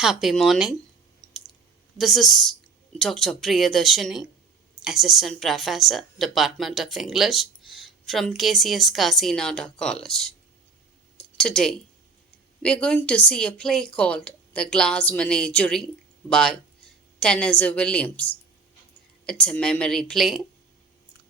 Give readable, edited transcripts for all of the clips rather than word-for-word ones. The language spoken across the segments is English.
Happy morning. This is Dr. Priyadarshini, Assistant Professor, Department of English from KCS Kasinada College. Today, we are going to see a play called The Glass Menagerie by Tennessee Williams. It's a memory play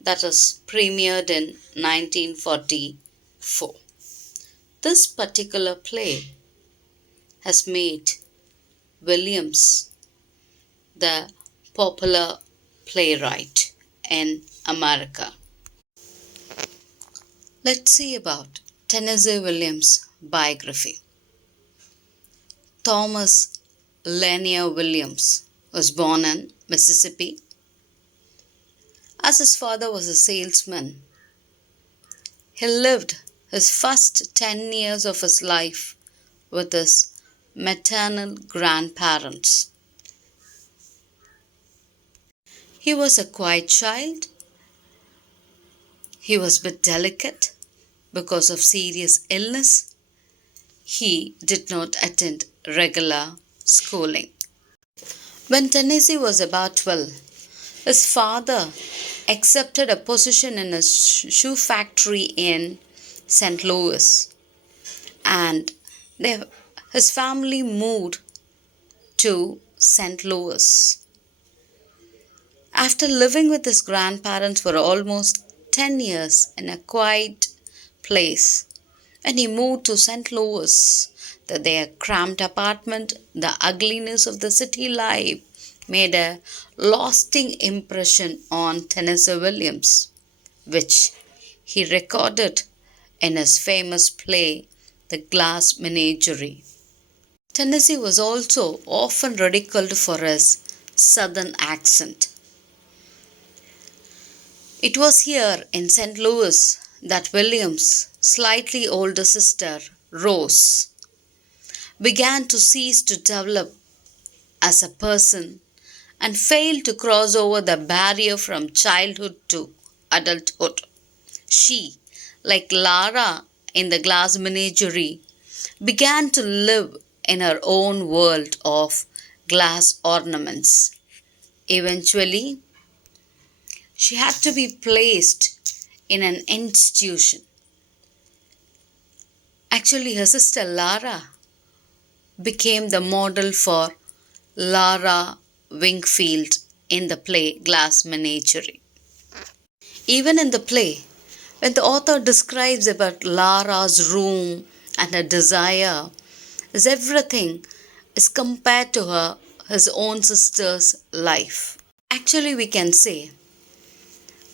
that was premiered in 1944. This particular play has made Williams the popular playwright in America. Let's see about Tennessee Williams' biography. Thomas Lanier Williams was born in Mississippi. As his father was a salesman, he lived his first 10 years of his life with his maternal grandparents. He was a quiet child. He was a bit delicate because of serious illness. He did not attend regular schooling. When Tennessee was about 12, his father accepted a position in a shoe factory in St. Louis, and his family moved to St. Louis. After living with his grandparents for almost 10 years in a quiet place, when he moved to St. Louis, their cramped apartment, the ugliness of the city life made a lasting impression on Tennessee Williams, which he recorded in his famous play, The Glass Menagerie. Tennessee was also often ridiculed for his southern accent. It was here in St. Louis that Williams' slightly older sister, Rose, began to cease to develop as a person and failed to cross over the barrier from childhood to adulthood. She, like Lara in the Glass Menagerie, began to live in her own world of glass ornaments. Eventually, she had to be placed in an institution. Actually, her sister Lara became the model for Lara Wingfield in the play Glass Menagerie. Even in the play, when the author describes about Lara's room and her desire, as everything is compared to his own sister's life. Actually, we can say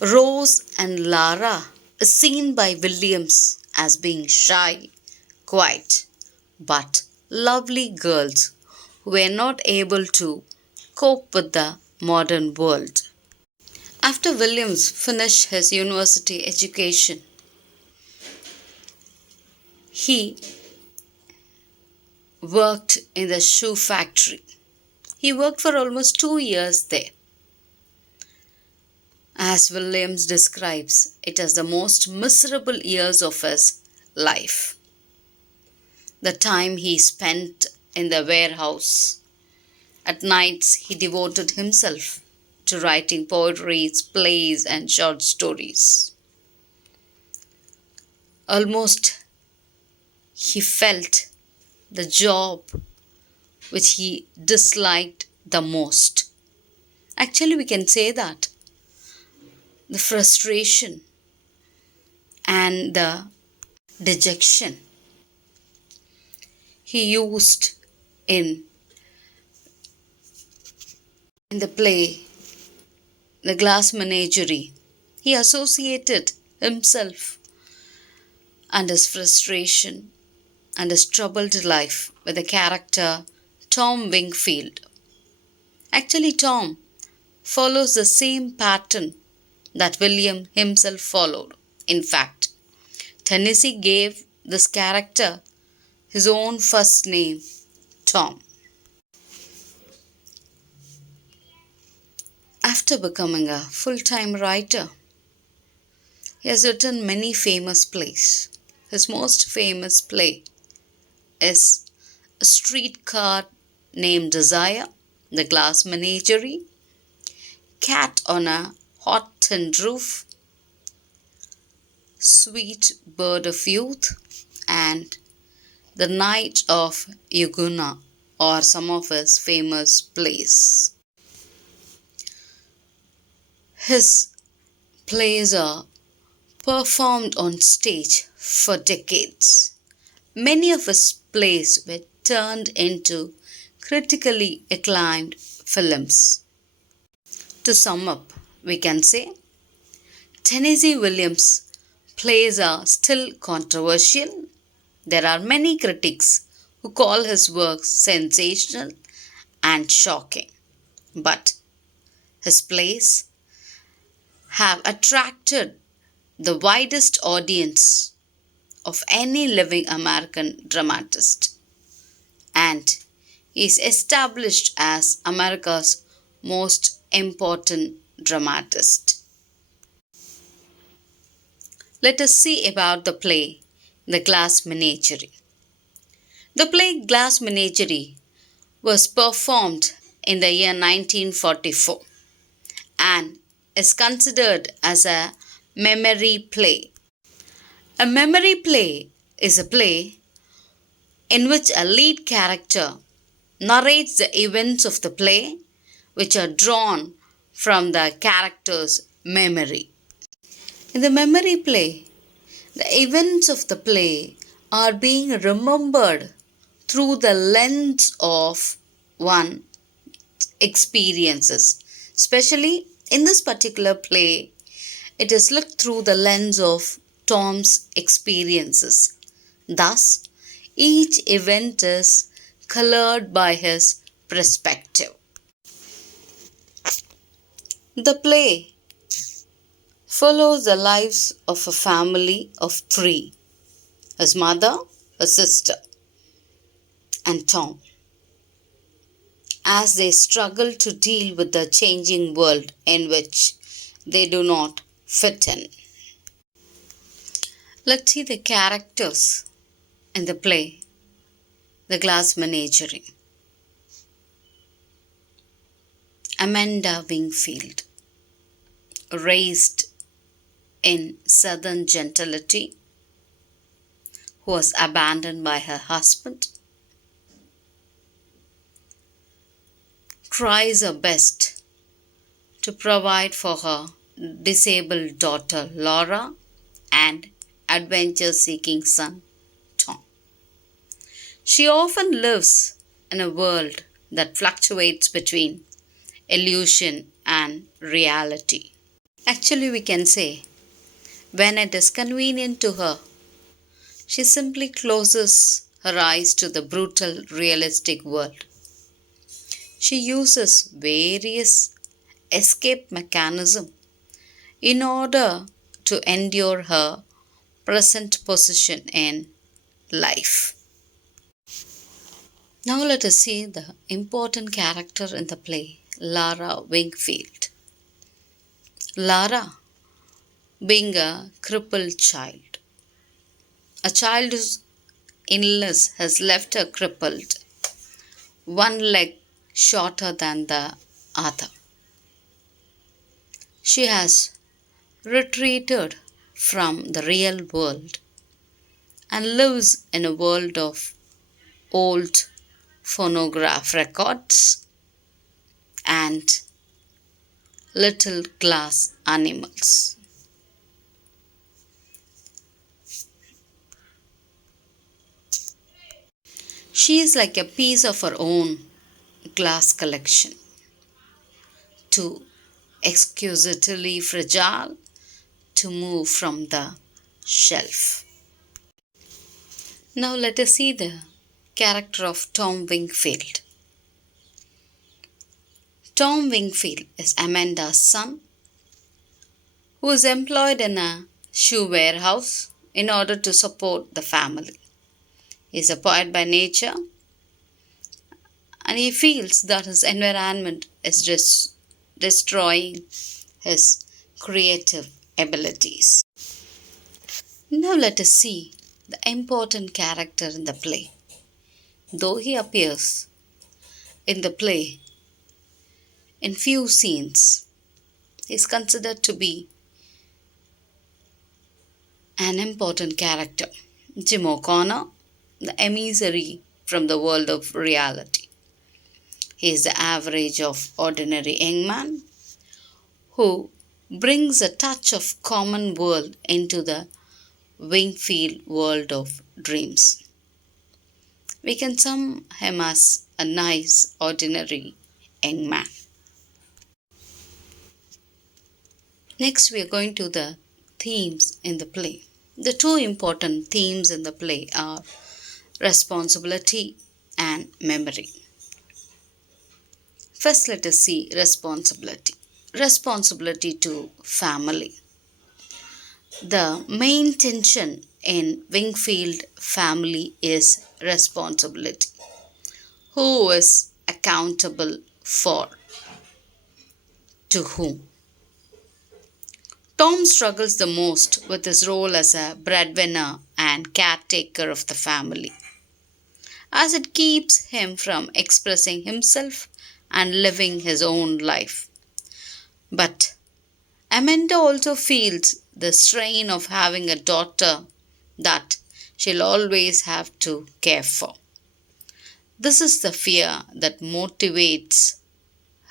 Rose and Lara is seen by Williams as being shy, quiet, but lovely girls who were not able to cope with the modern world. After Williams finished his university education, he worked in the shoe factory. He worked for almost 2 years there. As Williams describes it as the most miserable years of his life. The time he spent in the warehouse. At nights, he devoted himself to writing poetry, plays, and short stories. Almost he felt the job which he disliked the most. Actually, we can say that the frustration and the dejection he used in the play The Glass Menagerie. He associated himself and his frustration and his troubled life with the character Tom Wingfield. Actually, Tom follows the same pattern that William himself followed. In fact, Tennessee gave this character his own first name, Tom. After becoming a full-time writer, he has written many famous plays. His most famous play is A Streetcar named Desire, The Glass Menagerie, Cat on a Hot Tin Roof, Sweet Bird of Youth, and The Night of Yuguna are some of his famous plays. His plays are performed on stage for decades. Many of his plays were turned into critically acclaimed films. To sum up, we can say Tennessee Williams' plays are still controversial. There are many critics who call his works sensational and shocking, but his plays have attracted the widest audience of any living American dramatist, and is established as America's most important dramatist. Let us see about the play The Glass Menagerie. The play Glass Menagerie was performed in the year 1944 and is considered as a memory play. A memory play is a play in which a lead character narrates the events of the play which are drawn from the character's memory. In the memory play, the events of the play are being remembered through the lens of one experiences. Especially in this particular play, it is looked through the lens of Tom's experiences. Thus, each event is colored by his perspective. The play follows the lives of a family of three: his mother, a sister, and Tom, as they struggle to deal with the changing world in which they do not fit in. Let's see the characters in the play The Glass Menagerie. Amanda Wingfield, raised in southern gentility, who was abandoned by her husband, tries her best to provide for her disabled daughter Laura and adventure seeking son Tom. She often lives in a world that fluctuates between illusion and reality. Actually, we can say when it is convenient to her, she simply closes her eyes to the brutal, realistic world. She uses various escape mechanisms in order to endure her present position in life. Now let us see the important character in the play, Lara Wingfield. Lara, being a crippled child, a child whose illness has left her crippled, one leg shorter than the other. She has retreated from the real world and lives in a world of old phonograph records and little glass animals. She is like a piece of her own glass collection, too exquisitely fragile to move from the shelf. Now let us see the character of Tom Wingfield. Tom Wingfield is Amanda's son, who is employed in a shoe warehouse in order to support the family. He is a poet by nature and he feels that his environment is destroying his creative abilities. Now let us see the important character in the play. Though he appears in the play, in few scenes, is considered to be an important character. Jim O'Connor, the emissary from the world of reality. He is the average of ordinary young man who brings a touch of common world into the Wingfield world of dreams. We can sum him as a nice, ordinary young man. Next, we are going to the themes in the play. The two important themes in the play are responsibility and memory. First, let us see responsibility. Responsibility to family. The main tension in Wingfield family is responsibility. Who is accountable for to whom? Tom struggles the most with his role as a breadwinner and caretaker of the family, as it keeps him from expressing himself and living his own life. But Amanda also feels the strain of having a daughter that she'll always have to care for. This is the fear that motivates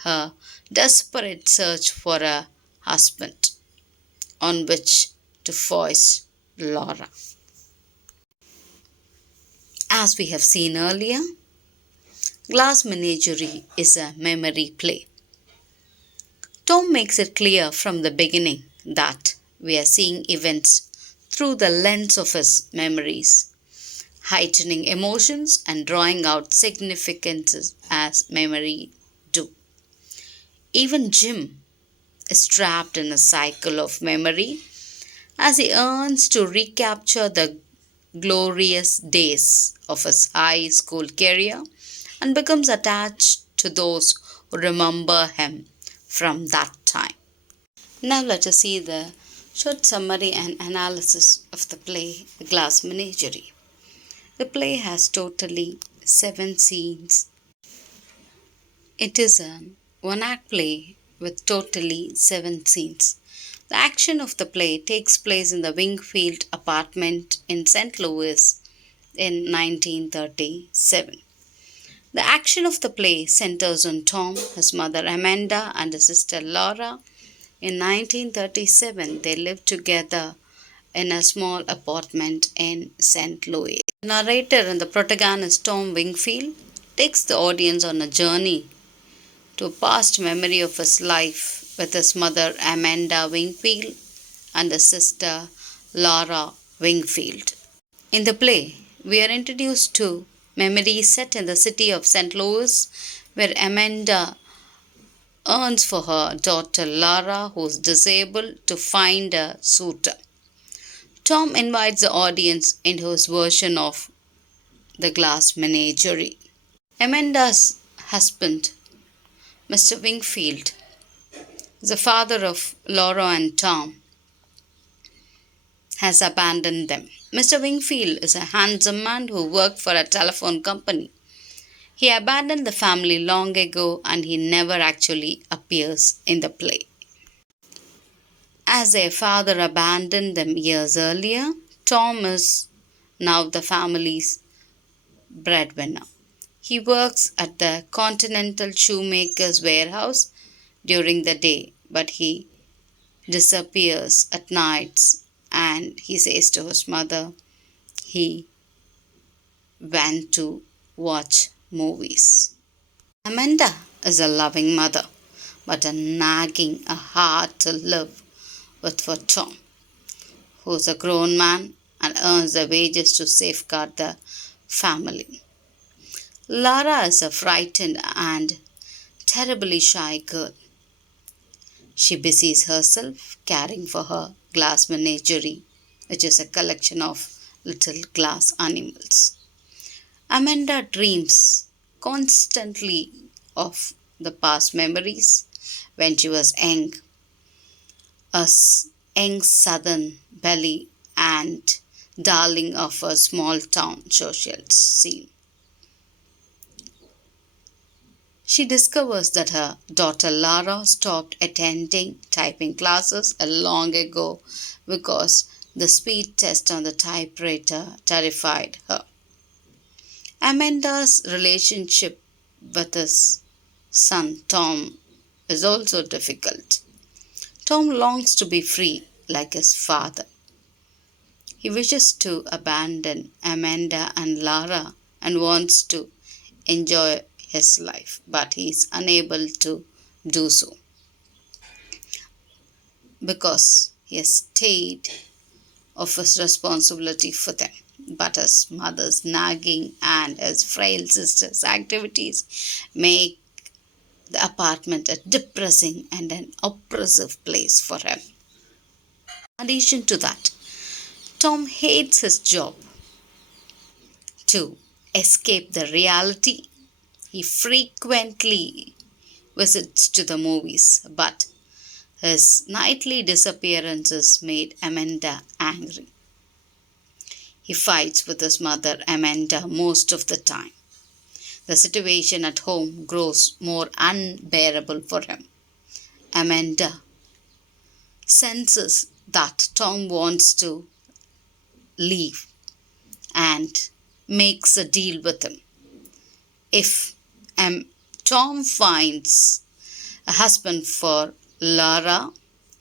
her desperate search for a husband on which to foist Laura. As we have seen earlier, Glass Menagerie is a memory play. Tom makes it clear from the beginning that we are seeing events through the lens of his memories, heightening emotions and drawing out significances as memory do. Even Jim is trapped in a cycle of memory as he yearns to recapture the glorious days of his high school career and becomes attached to those who remember him from that time. Now let us see the short summary and analysis of the play The Glass Menagerie. The play has totally 7 scenes. It is a one-act play with totally 7 scenes. The action of the play takes place in the Wingfield apartment in St. Louis in 1937. The action of the play centers on Tom, his mother Amanda, and his sister Laura. In 1937, they lived together in a small apartment in St. Louis. The narrator and the protagonist, Tom Wingfield, takes the audience on a journey to a past memory of his life with his mother Amanda Wingfield and his sister Laura Wingfield. In the play, we are introduced to memories set in the city of St. Louis, where Amanda earns for her daughter Lara, who is disabled, to find a suitor. Tom invites the audience into his version of the Glass Menagerie. Amanda's husband, Mr. Wingfield, is the father of Laura and Tom, has abandoned them. Mr. Wingfield is a handsome man who worked for a telephone company. He abandoned the family long ago and he never actually appears in the play. As their father abandoned them years earlier, Tom is now the family's breadwinner. He works at the Continental Shoemaker's warehouse during the day, but he disappears at nights and he says to his mother he went to watch movies. Amanda is a loving mother, but a nagging, a hard to live with for Tom, who's a grown man and earns the wages to safeguard the family. Lara is a frightened and terribly shy girl. She busies herself caring for her glass menagerie, which is a collection of little glass animals. Amanda dreams constantly of the past memories when she was young, a young southern belle and darling of a small town social scene. She discovers that her daughter Lara stopped attending typing classes a long ago because the speed test on the typewriter terrified her. Amanda's relationship with his son Tom is also difficult. Tom longs to be free like his father. He wishes to abandon Amanda and Lara and wants to enjoy his life, but he is unable to do so because he has stayed of his responsibility for them. But his mother's nagging and his frail sister's activities make the apartment a depressing and an oppressive place for him. In addition to that, Tom hates his job. To escape the reality, he frequently visits to the movies, but his nightly disappearances made Amanda angry. He fights with his mother Amanda most of the time. The situation at home grows more unbearable for him. Amanda senses that Tom wants to leave and makes a deal with him. If Tom finds a husband for Lara,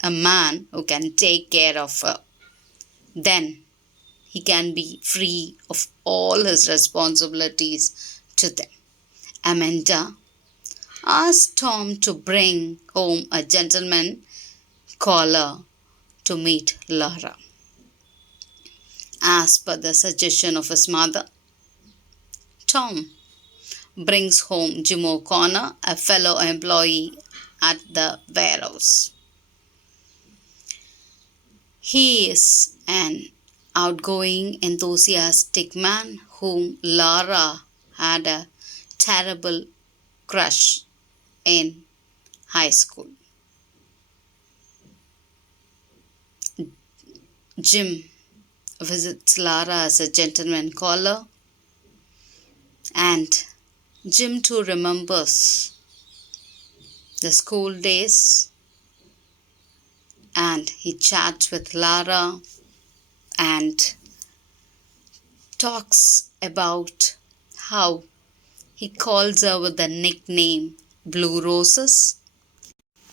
a man who can take care of her, then he can be free of all his responsibilities to them. Amanda asks Tom to bring home a gentleman caller to meet Lara. As per the suggestion of his mother, Tom brings home Jim O'Connor, a fellow employee at the warehouse. He is an outgoing, enthusiastic man whom Lara had a terrible crush in high school. Jim visits Lara as a gentleman caller, and Jim too remembers the school days, and he chats with Lara and talks about how he calls her with the nickname Blue Roses.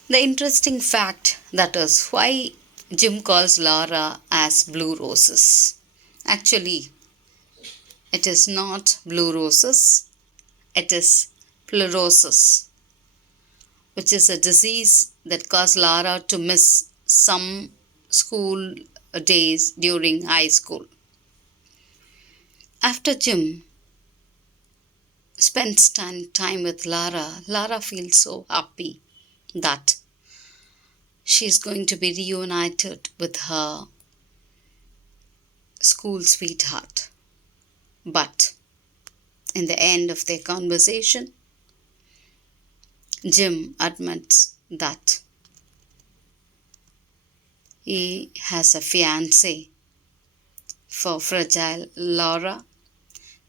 The interesting fact that is why Jim calls Lara as Blue Roses. Actually, it is not blue roses, it is pleurosis, which is a disease that caused Lara to miss some school days during high school. After Jim spends time with Lara, Lara feels so happy that she is going to be reunited with her school sweetheart. But in the end of their conversation, Jim admits that he has a fiancée for fragile Laura.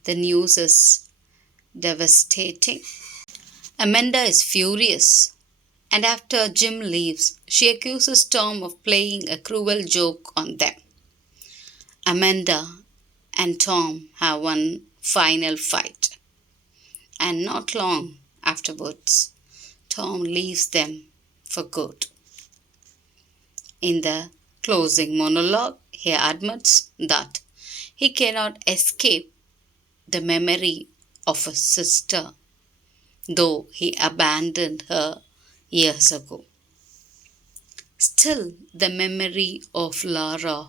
The news is devastating. Amanda is furious, and after Jim leaves, she accuses Tom of playing a cruel joke on them. Amanda and Tom have one final fight, and not long afterwards, Tom leaves them for good. In the closing monologue, he admits that he cannot escape the memory of his sister, though he abandoned her years ago. Still, the memory of Lara